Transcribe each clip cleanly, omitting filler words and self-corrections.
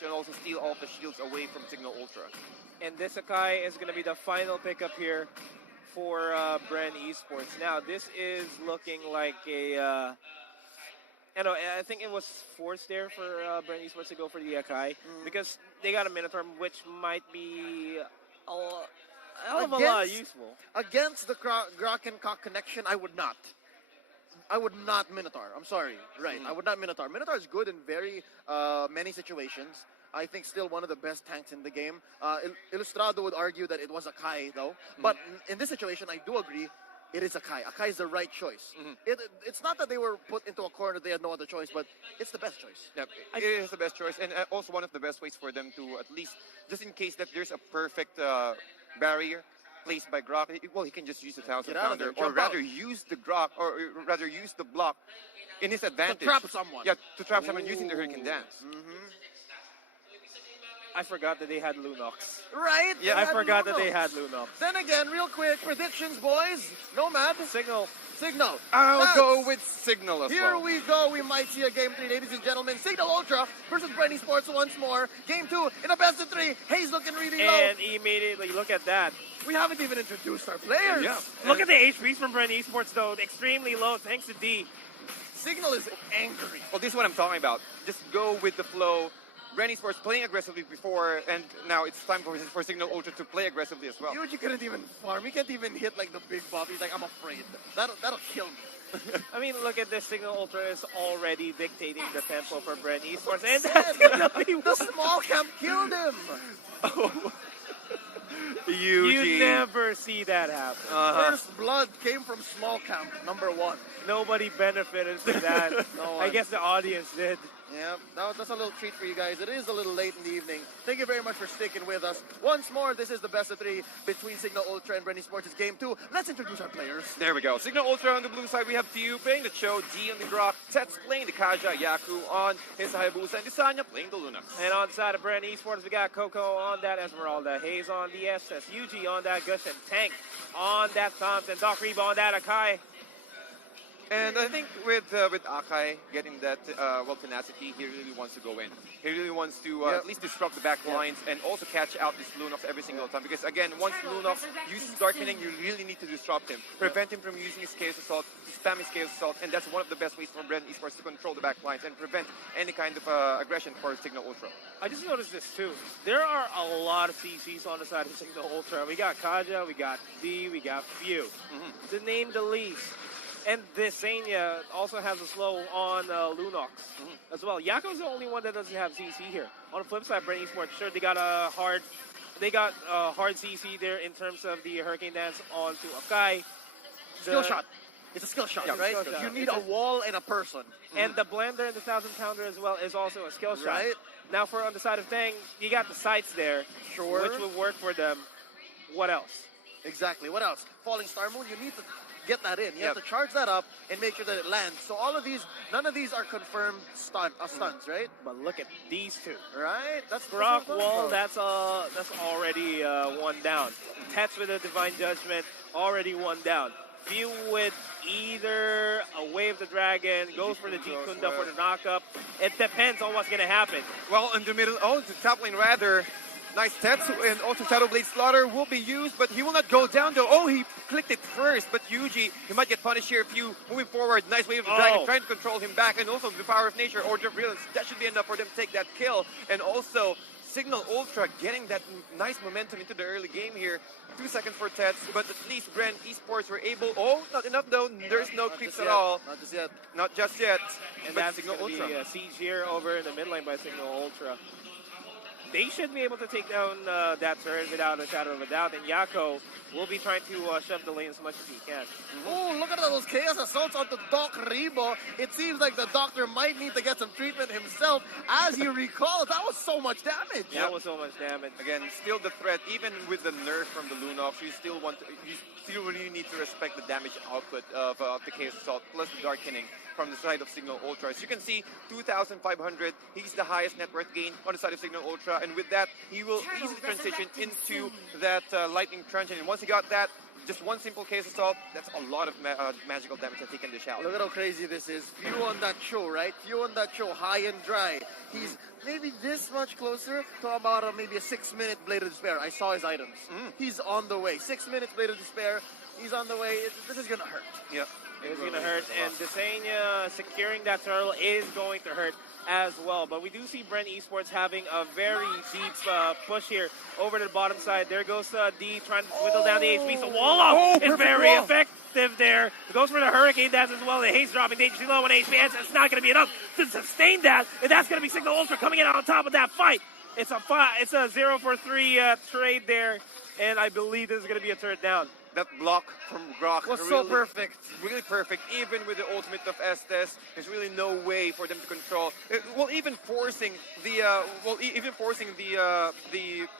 damage and also steal all of the shields away from Cignal Ultra. And this Akai is going to be the final pickup here for Bren Esports. Now, this is looking like a... I think it was forced there for Bren Esports to go for the Akai because they got a Minotaur, which might be a hell of a lot useful. Against the Grok and Cock connection, I would not. I would not Minotaur. I'm sorry. Right. I would not Minotaur. Minotaur is good in very many situations. I think still one of the best tanks in the game. Illustrado would argue that it was Akai though. But in this situation, I do agree. It is Akai. Akai is the right choice. It's not that they were put into a corner, they had no other choice, but it's the best choice. Yep, it is the best choice, and also one of the best ways for them to at least, just in case that there's a perfect barrier placed by Grok, well, he can just use the 1,000 pounder, or rather use the Grok, or rather use the block in his advantage. To trap someone. Yeah, to trap someone using the Hurricane Dance. I forgot that they had Lunox. Right? Yeah, I forgot that they had Lunox. Then again, real quick, predictions, boys. Nomad. Cignal. I'll go with Cignal as well. Here we go. We might see a Game 3, ladies and gentlemen. Cignal Ultra versus Bren Esports once more. Game 2 in a best of 3. Hayes looking really low. And immediately, look at that. We haven't even introduced our players. Yeah. Look at the HPs from Bren Esports, though. Extremely low, thanks to D. Cignal is angry. Well, this is what I'm talking about. Just go with the flow. Bren Esports playing aggressively before, and now it's time for Cignal Ultra to play aggressively as well. Yuji couldn't even farm. He can't even hit like the big buff. He's like, I'm afraid. That'll kill me. I mean, look at this. Cignal Ultra is already dictating the tempo for Bren Esports, and that's gonna be the small camp killed him. You never see that happen. First blood came from small camp, #1. Nobody benefited from that. I guess the audience did. Yeah, that's a little treat for you guys. It is a little late in the evening. Thank you very much for sticking with us. Once more, this is the best of 3 between Cignal Ultra and Bren Esports. It's Game 2. Let's introduce our players. There we go. Cignal Ultra on the blue side, we have Tiu playing the Cho, D on the Grok, Tets playing the Kaja, Yaku on his Hayabusa, and Desanya playing the Lunox. And on the side of Bren Esports, we got Coco on that Esmeralda, Hayes on the SS, Yuji on that Gush, and Tank on that Thompson, Doc Reba on that Akai. And I think with Akai getting that tenacity, he really wants to go in. He really wants to at least disrupt the back lines and also catch out this Lunox every single time. Because again, once Lunox uses Darkening, you really need to disrupt him, prevent him from using his Chaos Assault, spam his Chaos Assault, and that's one of the best ways for Bren Esports to control the back lines and prevent any kind of aggression for Cignal Ultra. I just noticed this too. There are a lot of CCs on the side of Cignal Ultra. We got Kaja, we got D, we got Few. To name the least. And Desanya also has a slow on Lunox as well. Yako's the only one that doesn't have CC here. On the flip side, Bren Esports, sure, they got a hard CC there in terms of the Hurricane Dance onto Akai. Skill shot. It's a skill shot, right? You need a wall and a person. And the Blender and the 1,000 pounder as well is also a skill shot. Right. Now for on the side of Tang, you got the sights there, which will work for them. What else? Exactly. What else? Falling Star Moon, you need to get that in. You have to charge that up and make sure that it lands. So all of these, none of these are confirmed stuns, right? But look at these two. Right? That's Grok Wall, that's already one down. Tets with a Divine Judgment, already one down. Few with either a Wave the Dragon, goes for the G-Kunda for the knockup. It depends on what's going to happen. Well, in the middle, the top lane rather, nice Tetsu and also Shadowblade Slaughter will be used, but he will not go down though. Oh, he clicked it first, but Yuji, he might get punished here. Few moving forward, nice Wave of the Dragon, trying to control him back, and also the Power of Nature, Order of Brilliance, that should be enough for them to take that kill. And also, Cignal Ultra getting that nice momentum into the early game here. 2 seconds for Tets, but at least Bren Esports were able, not enough though, there's no creeps at all. Not just yet. Not just yet. And but that's Cignal going to Ultra. be a siege here over in the mid lane by Cignal Ultra. They should be able to take down that turret without a shadow of a doubt, and Yako will be trying to shove the lane as much as he can. Oh, look at those Chaos Assaults onto Doc Rebo. It seems like the doctor might need to get some treatment himself. As you recall, that was so much damage. Yeah, that was so much damage. Again, still the threat, even with the nerf from the Lunox, you still really need to respect the damage output of the Chaos Assault plus the Darkening from the side of Cignal Ultra. As you can see, 2,500, he's the highest net worth gain on the side of Cignal Ultra, and with that, he will easily transition into that Lightning Truncheon. And once he got that, just one simple case assault, that's a lot of magical damage that he can dish out. Look at how crazy this is. Few on that show, right? Few on that show, high and dry. He's maybe this much closer to about maybe a 6-minute Blade of Despair. I saw his items. He's on the way. 6 minutes Blade of Despair. He's on the way. This is going to hurt. Yeah. It's going to hurt, and Desania securing that turtle is going to hurt as well. But we do see Bren Esports having a very deep push here over to the bottom side. There goes D trying to whittle down the HP. So wall up is very effective there. It goes for the Hurricane Dance as well. The haste dropping dangerously low on HP. And it's not going to be enough to sustain that. And that's going to be Cignal Ultra coming in on top of that fight. It's a 0 for 3 trade there. And I believe this is going to be a turret down. That block from Grok Was really, so perfect. Really perfect. Even with the ultimate of Estes, there's really no way for them to control. Even forcing the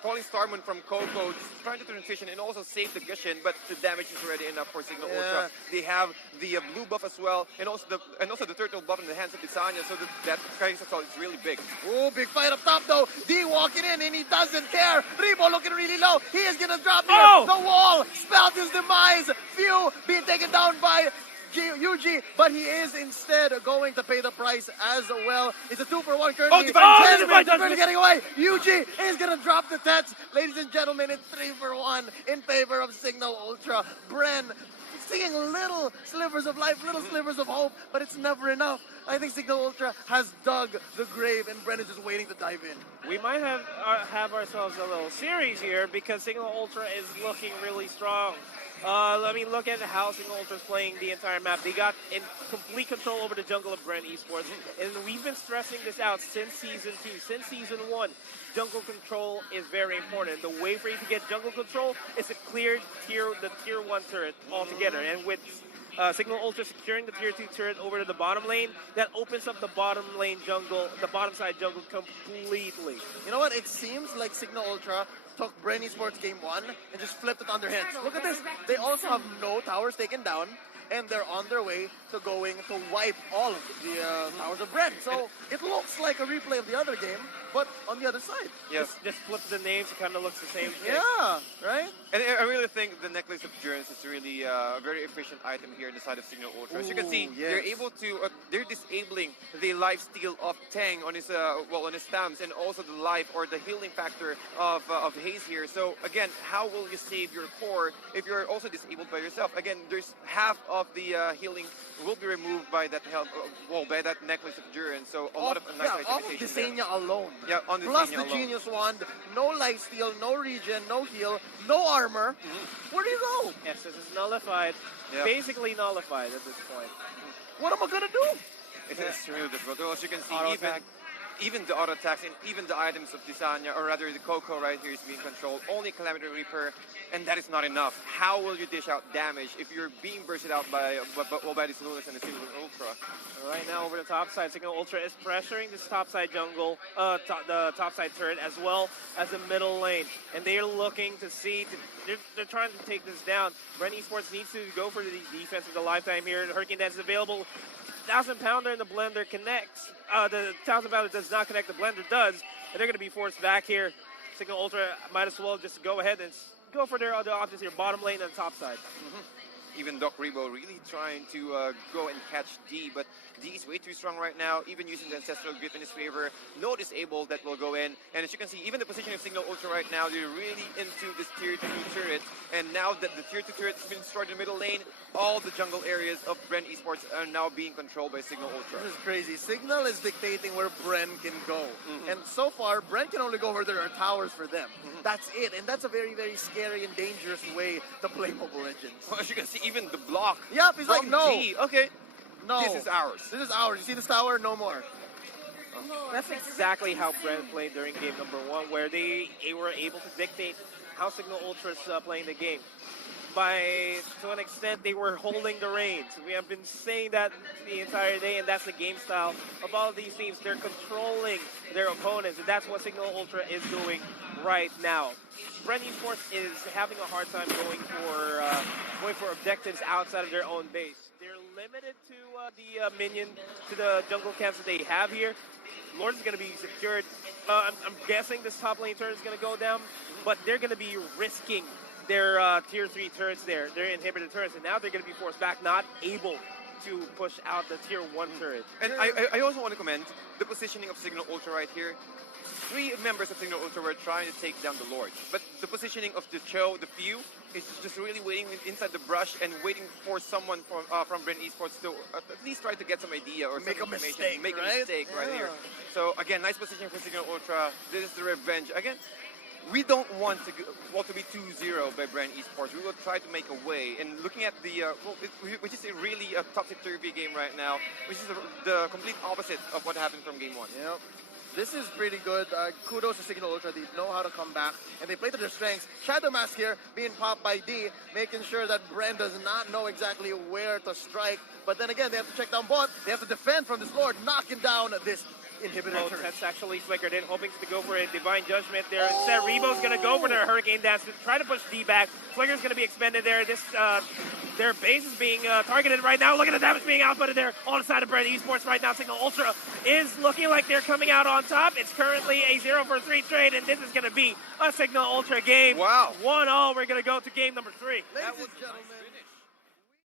falling star moon from Coco, just trying to transition and also save the Gushin, but the damage is already enough for Cignal Ultra. They have the blue buff as well, and also the turtle buff in the hands of Desania, so that Kai's assault is really big. Oh, big fight up top though. D walking in and he doesn't care. Rebo looking really low. He is gonna drop here. The wall spelled his demise. Few being taken down by Yuji, but he is instead going to pay the price as well. It's a 2-for-1 currently. Currently getting away. Yuji is going to drop the Tets. Ladies and gentlemen, it's 3-for-1 in favor of Cignal Ultra. Bren seeing little slivers of life, little slivers of hope, but it's never enough. I think Cignal Ultra has dug the grave, and Bren is just waiting to dive in. We might have ourselves a little series here because Cignal Ultra is looking really strong. Let me look at how Cignal Ultra is playing the entire map. They got in complete control over the jungle of Bren Esports, and we've been stressing this out since Season 2, since Season 1. Jungle control is very important. The way for you to get jungle control is to clear the tier 1 turret altogether, and with Cignal Ultra securing the tier 2 turret over to the bottom lane, that opens up the bottom lane jungle, the bottom side jungle completely. You know what? It seems like Cignal Ultra took Bren Esports game 1 and just flipped it on their heads. Look at this. They also have no towers taken down, and they're on their way to going to wipe all of the towers of Bren. So it looks like a replay of the other game, but on the other side. Yes. Just flip the names, it kind of looks the same. Yeah, right? And I really think the Necklace of Endurance is really a very efficient item here on the side of Cignal Ultra. As you can see, they're able to, they're disabling the life steal of Tang on his stamps, and also the life or the healing factor of Haze here. So again, how will you save your core if you're also disabled by yourself? Again, there's half of the healing will be removed by that by that Necklace of Endurance. So a lot of nice off of Desania alone. Yeah, on Plus Desania the alone. Genius Wand, no life steal, no regen, no heal, no armor. Where do you go? Yes, this is nullified. Yeah. Basically nullified at this point. What am I gonna do? It's really difficult. As you can see, even the auto attacks and even the items of Desania, or rather the Coco right here, is being controlled. Only Calamity Reaper, and that is not enough. How will you dish out damage if you're being bursted out by this Lunas and the Cignal Ultra? Right now over the top side, Cignal Ultra is pressuring this top side jungle, the top side turret, as well as the middle lane. And they're looking to see, they're trying to take this down. Bren Esports needs to go for the defense of the lifetime here. The Hurricane Dance is available. 1,000 pounder in the blender connects. The 1,000 pounder does not connect, the blender does. And they're going to be forced back here. Cignal Ultra might as well just go ahead and go for their other options here, bottom lane and top side. Even Doc Rebo really trying to go and catch D, but D is way too strong right now, even using the Ancestral Grip in his favor. No disable that will go in. And as you can see, even the position of Cignal Ultra right now, they're really into this tier 2 turret. And now that the tier 2 turret has been destroyed in the middle lane, all the jungle areas of Bren Esports are now being controlled by Cignal Ultra. This is crazy. Cignal is dictating where Bren can go. And so far, Bren can only go where there are towers for them. That's it. And that's a very, very scary and dangerous way to play Mobile Legends. Well, as you can see, even the block. Yep, he's like, no. D. Okay. No. This is ours. This is ours. You see this tower? No more. That's exactly how Bren played during game number 1, where they were able to dictate how Cignal Ultra is playing the game. To an extent, they were holding the reins. We have been saying that the entire day, and that's the game style of all of these teams. They're controlling their opponents, and that's what Cignal Ultra is doing right now. Bren Esports is having a hard time going for objectives outside of their own base. They're limited to the jungle camps that they have here. Lord is going to be secured. I'm guessing this top lane turn is going to go down, but they're going to be risking their tier 3 turrets there, their inhibitor turrets, and now they're going to be forced back, not able to push out the tier 1 turret. And I also want to commend the positioning of Cignal Ultra right here. 3 members of Cignal Ultra were trying to take down the Lord, but the positioning of the few is just really waiting inside the brush and waiting for someone from Bren Esports to at least try to get some idea or Make some a information. mistake, Make right? a mistake right here. So again, nice positioning for Cignal Ultra. This is the revenge. Again, we don't want to be 2-0 by Bren Esports. We will try to make a way. And looking at the which is really a topsy-turvy game right now, which is the complete opposite of what happened from game 1. Yep. This is pretty good. Kudos to Cignal Ultra. They know how to come back, and they play to their strengths. Shadow Mask here being popped by D, making sure that Bren does not know exactly where to strike. But then again, they have to check down bot. They have to defend from this Lord, knocking down this inhibitor turret. That's actually flickered in, hoping to go for a Divine Judgment there. Instead, Rebo's going to go for their Hurricane Dance to try to push D back. Flicker's going to be expended there. This their base is being targeted right now. Look at the damage being outputted there on the side of Bren Esports right now. Cignal Ultra is looking like they're coming out on top. It's currently a 0-for-3 trade, and this is going to be a Cignal Ultra game. Wow. 1-0. We're going to go to game number 3. Ladies and gentlemen,